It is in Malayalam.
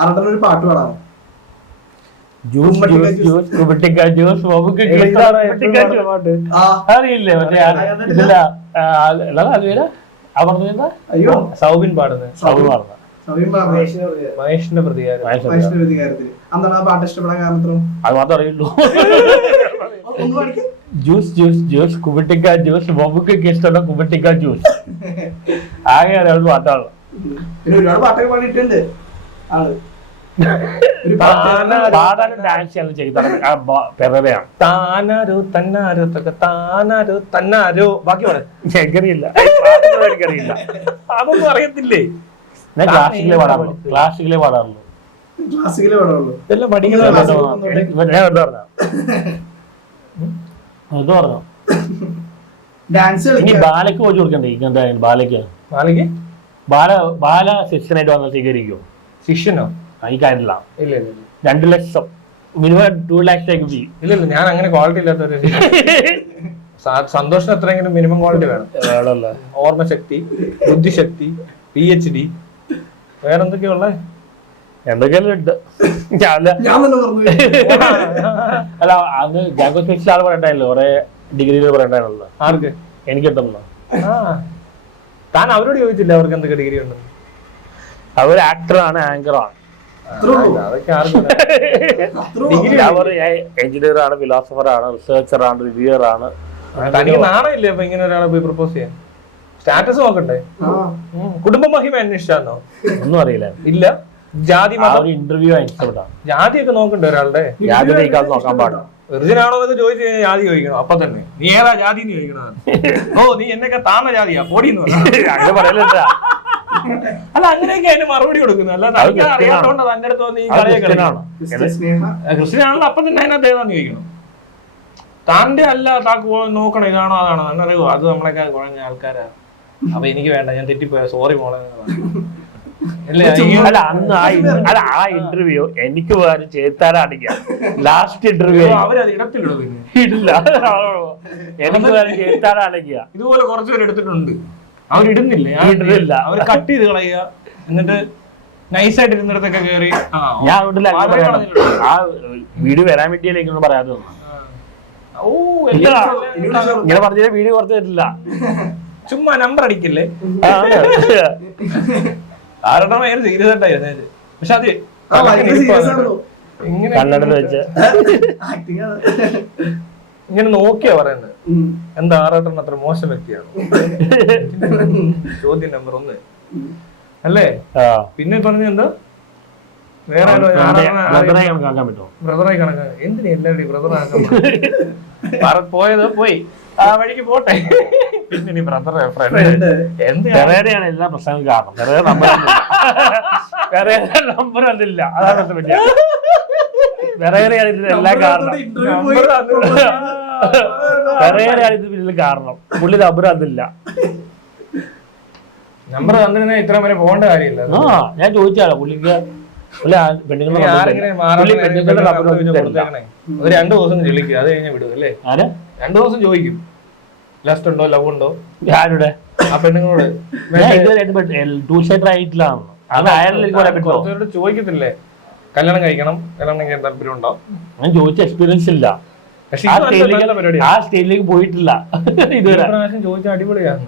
ആരുടെ ഒരു പാട്ട് പാടാം. അറിയില്ലേ മറ്റേ ഇതില്ല അയ്യോ സൗബിൻ പാടുന്നത്. മഹേഷിന്റെ പ്രതികാരം. എന്താണ് ആ പാട്ട് ഇഷ്ടപ്പെടാൻ കാരണം? അത് മാത്രമേ അറിയുള്ളൂ. ജ്യൂസ് ജ്യൂസ് ജ്യൂസ് കുബിട്ടിക്ക ജ്യൂസ് ബൊബുക്കൊക്കെ ഇഷ്ടമുള്ള കുബിട്ടിക്ക ജ്യൂസ് ആകെ ഒരാൾ പാട്ടാണ്. പിന്നെ ഒരുപാട് പാട്ടൊക്കെ പാടിയിട്ടുണ്ട് ആള്. പാടാനും ഡാൻസ് ചെയ്യാനും ചെയ്താണ്. താനാരോ തന്നാരോ താനാരോ തന്നാരോ ബാക്കി പറയാം. എനിക്കറിയില്ല, എനിക്കറിയില്ല, അതൊന്നും അറിയത്തില്ലേ. ഞാൻ ക്ലാസിക്കലേ പാടാറുള്ളൂ. ക്ലാസിക്കലേ പാടാറുള്ളൂ. ക്ലാസിക്കലേ പാടാറുള്ളൂ. ഇതെല്ലാം പഠിക്കുന്നത് ഞാൻ പറഞ്ഞു ഡാൻസ് ഇനി ബാലയ്ക്ക് പോയി കൊടുക്കണ്ടേ? ഇങ്ങനത്തെ ബാലയ്ക്ക് ബാല ശിഷ്യനായിട്ട് വന്നാൽ സ്വീകരിക്കുമോ? ശിഷ്യനോ? ഈ കാര്യമില്ല. ഇല്ല ഇല്ല 2 ലക്ഷം മിനിമം 2 lakhs ഫീ. ഇല്ല ഞാൻ അങ്ങനെ ക്വാളിറ്റി ഇല്ലാത്തൊരു സന്തോഷം എത്രയെങ്കിലും മിനിമം ക്വാളിറ്റി വേണം. ഓർമ്മശക്തി, ബുദ്ധിശക്തി, PhD, വേറെന്തൊക്കെയുള്ള എന്തൊക്കെയല്ലോ ഉണ്ട്. അല്ല അന്ന് ജാഗോ സ്പെഷ്യൽ ആൾ പറയണ്ടായല്ലോ, കുറെ ഡിഗ്രികൾ പറയണ്ടായിരുന്നല്ലോ. ആർക്ക്? എനിക്ക് കിട്ടുന്നു. താൻ അവരോട് ചോദിച്ചില്ല അവർക്ക് എന്തൊക്കെ ഡിഗ്രി ഉണ്ടെന്ന്? അവർ ആക്ടറാണ്, ആങ്കറാണ്, എഞ്ചിനീയർ ആണ്, ഫിലോസഫർ ആണ്, റിസർച്ചർ ആണ്, റിവ്യൂർ ആണ്. തനിക്ക് നാണമില്ലേ അപ്പൊ ഇങ്ങനെ ഒരാളെ പോയി പ്രപ്പോസ് ചെയ്യാൻ? സ്റ്റാറ്റസ് നോക്കണ്ടേ? കുടുംബ മഹിമ അന്വേഷിച്ചാന്നോ? ഒന്നും അറിയില്ല. ഇല്ല. ജാതി ഇന്റർവ്യൂ ജാതിയൊക്കെ നോക്കണ്ടേ ഒരാളുടെ? ജാതി നോക്കാൻ പാടില്ല. വെറുതെയാണോ എന്നൊക്കെ ചോദിച്ചു കഴിഞ്ഞാൽ ജാതി ചോദിക്കണം. അപ്പൊ തന്നെ നീ ഏതാ ജാതി എന്ന് ചോദിക്കണം. ഓ നീ എന്നൊക്കെ താന്ന ജാതിയാ പൊടിയെന്ന് അങ്ങനെ പറയലല്ല. അല്ല അങ്ങനെയൊക്കെ അതിന് മറുപടി കൊടുക്കുന്നു. അല്ലാതെ അറിയാത്തോണ്ട് തന്റെ അടുത്ത് നീ ക്രിസ്ത്യനാണല്ലോ അപ്പൊ തന്നെ അതിനകത്ത് ഏതാന്ന് ചോദിക്കണം. താന്റെ അല്ല താക്ക് നോക്കണം ഇതാണോ അതാണോ എന്നറിയോ? അത് നമ്മളൊക്കെ കുറഞ്ഞ ആൾക്കാരാ. അപ്പൊ എനിക്ക് വേണ്ട, ഞാൻ തെറ്റിപ്പോയ, സോറി മോളെ. അല്ല അന്ന് ആ ഇന്റർവ്യൂ എനിക്ക് വേറെ ചേർത്താനാണെങ്കിൽ ലാസ്റ്റ് ഇന്റർവ്യൂ അവരത് ഇടത്തിലിടും. ഇടില്ല, എനിക്ക് വേറെ ചേർത്താനാണെങ്കിൽ ഇതുപോലെ കുറച്ചുപേർ എടുത്തിട്ടുണ്ട്. അവരിടുന്നില്ല, ഇടുന്നില്ല. അവർ കട്ട് ചെയ്ത് കളയുക, എന്നിട്ട് നൈസായിട്ട് ഇരുന്നിടത്തൊക്കെ കയറി. ഞാൻ അതുകൊണ്ടല്ല ആ വീഡിയോ വരാൻ വേണ്ടിയല്ലേക്കൊന്നും പറയാതെ ഇങ്ങനെ പറഞ്ഞ വീഡിയോ കുറച്ച് തരില്ല. ചുമ്മാ നമ്പർ അടിക്കില്ലേ? ആരുടെ സീരിയസ് ആയിട്ടായിരുന്നു. പക്ഷെ അത് കന്നഡയിൽ വെച്ച് ഇങ്ങനെ നോക്കിയാ പറയുന്നത്. എന്താ ആറാട്ടൻ അത്ര മോശം വ്യക്തിയാണ്? ചോദ്യം നമ്പർ 1 അല്ലേ? പിന്നെ പറഞ്ഞ എന്താ വേറെ ബ്രദറായി കണക്കാ. എന്തിനാ എല്ലാവരുടെയും ബ്രദറാക്കാൻ പോയത്? പോയി ആ വഴിക്ക് പോട്ടെ. പിന്നെ നീ ബ്രദർ ഫ്രണ്ട് എന്താണ് എല്ലാ പ്രശ്നങ്ങളും കാരണം. നമ്പർ അതില്ല, അതാണ് പറ്റിയ വേറെയാണ് ഇതിനെല്ലാം കാരണം. വേറെയാണ് ഇതിന് കാരണം. പുള്ളി നമ്പർ അതില്ല. നമ്പർ തന്നിരുന്ന ഇത്ര വരെ പോകേണ്ട കാര്യമില്ല. ഞാൻ ചോദിച്ചാലോ പുള്ളിക്ക് പെണ്ണുങ്ങളുടെ 2 ദിവസം ചോദിക്കും, അത് കഴിഞ്ഞാൽ വിടും അല്ലേ? 2 ദിവസം ചോദിക്കും ലസ്റ്റ് ഉണ്ടോ ലവ് ഉണ്ടോ. ആരുടെ? ആ പെണ്ണുങ്ങളോട് ചോദിക്കത്തില്ലേ കല്യാണം കഴിക്കണം, കല്യാണം കഴിക്കാൻ താല്പര്യം ഉണ്ടോ? ഞാൻ ചോദിച്ച എക്സ്പീരിയൻസ് ഇല്ല, പക്ഷെ ആ സ്റ്റേജിലേക്ക് പോയിട്ടില്ല. ചോദിച്ച അടിപൊളിയാണ്.